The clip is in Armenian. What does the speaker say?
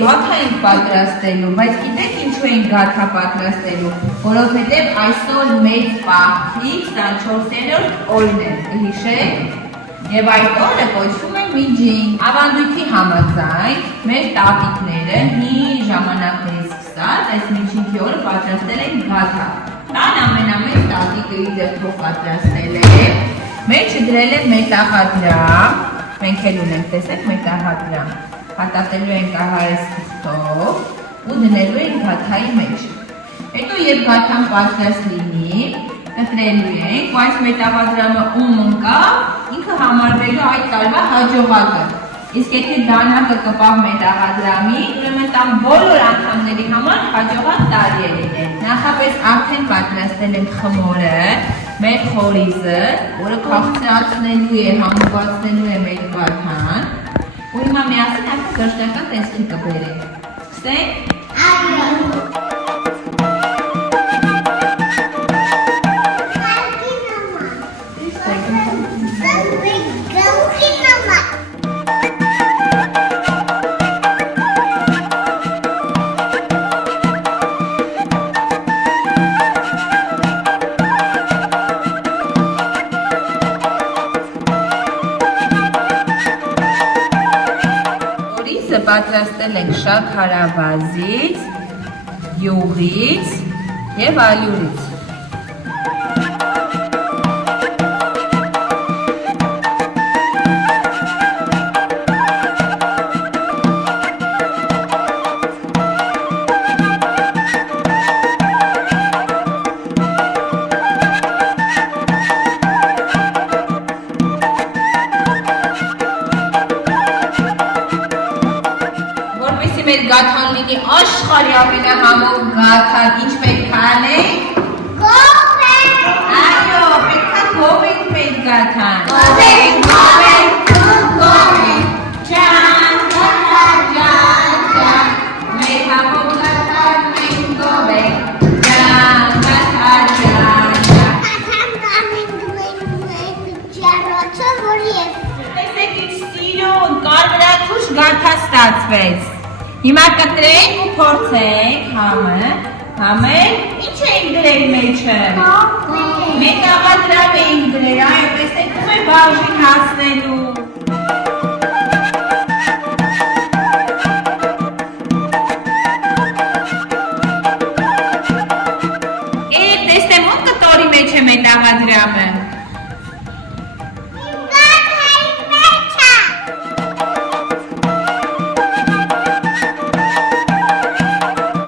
գաթա ենք պատրաստելու, բայց գիտեք ինչու ենք գաթա պատրաստելու, որովհետև այսօր մեծ պահքի 24-րդ օրն է, կհիշեք, եւ այդ օրը կոչվում է Միջին։ Ավանդույթի համաձայն մեր տատիկները հին ժամանակներից սկսած այս Միջինքի օրը պատրաստել են գաթա։ Տան ամենամեծ տատիկը իր ձեռքով պատրաստել է, մեջը դրել է մետաղադրամ, մենք էլ ունենք, տեսեք մետաղադրամ, հատատելու ենք ահարես քիստով ու դնելու ենք գաթայի մեջ։ Հետո երբ գաթան պատրաստ լինի, կտրելու ենք, ու այս մետաղադրամը ում ընկավ, ինքը համարվելու այդ տարվա հաջողակը։ Իսկ եթե դանակը կպավ մետաղադրամին, ուրեմն տան բոլոր անդամների համար հաջողակ տարի է լինել։ Նախապես արդեն պատրաստել ենք խմորը, մեր խորիզը, որը քաղցրացնելու է, համոզվացնելու է մեր գաթան, ու հիմա միասին արդեն դաշտական տեսքի կբերենք։ Սկսենք։ Պատրաստել ենք շաքարավազից, յուղից և ալյուրից։ Մեր գաթան լինի աշխարհի ամենահամով գաթան, ինչ պետք է անենք? Գովենք! Այո, պետք է գովենք մեր գաթան։ Գովենք, գովենք, գովենք, ջան, գաթան, ջան, ջան, մեր համով գաթան մենք գովենք, ջան, գաթան, ջան, ջան։ Գաթան կանենք մեր ջառոցը, որ ես։ Տեսեք ինչ սիրուն, կարմրաթուշ գաթա ստացվեց։ Հիմա կտրենք ու փորձենք համել, ինչ ենք դրել մեջը։ Մետաղադրամ ենք դրել, այո, տեսեք ում է բաժին հասնելու։ Տեսնեմ ում կտորի մեջ է մետաղադրամը։